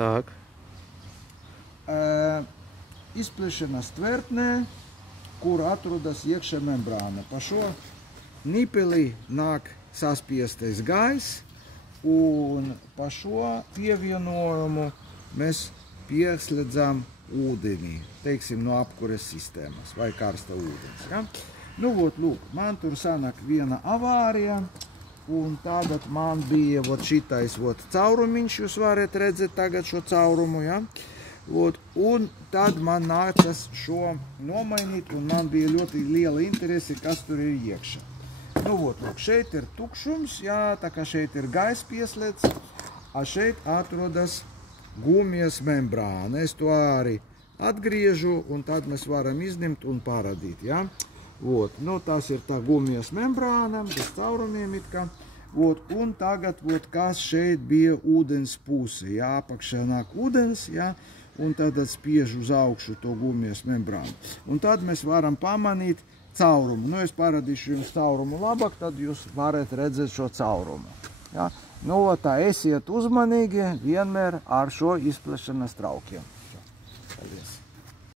Так. Izplešanas tvertnē, kur atrodas iekšā membrāna. Pa šo nipeli nāk saspiestais gaiss, un pa šo pievienojumu mēs pieslēdzam ūdenī, teiksim, no apkures sistēmas vai karsta ūdens. Ja? Nu, lūk, man tur sanāk viena avārija, un tagad man bija šitais caurumiņš, jūs varat redzēt tagad šo caurumu, ja? Un tad man nācas šo nomainīt, un man bija ļoti liela interese, kas tur ir iekšā. Nu, lūk, šeit ir tukšums, jā, tā kā šeit ir gaiss pieslēdz, a šeit atrodas gumijas membrāna. Es to arī atgriežu, un tad mēs varam izņemt un parādīt, ja? Nu, tas ir tā gumijas membrāna, bez caurumiem it kā. Un tagad, kas šeit bija ūdens puse, ja? Apakšā nāk ūdens, ja? Un tad spiež uz augšu to gumijas membrānu. Un tad mēs varam pamanīt caurumu. Nu, es parādīšu jums caurumu labāk, tad jūs varat redzēt šo caurumu. Ja? Nu, tā esiet uzmanīgi vienmēr ar šo izplešanas traukiem. Paldies.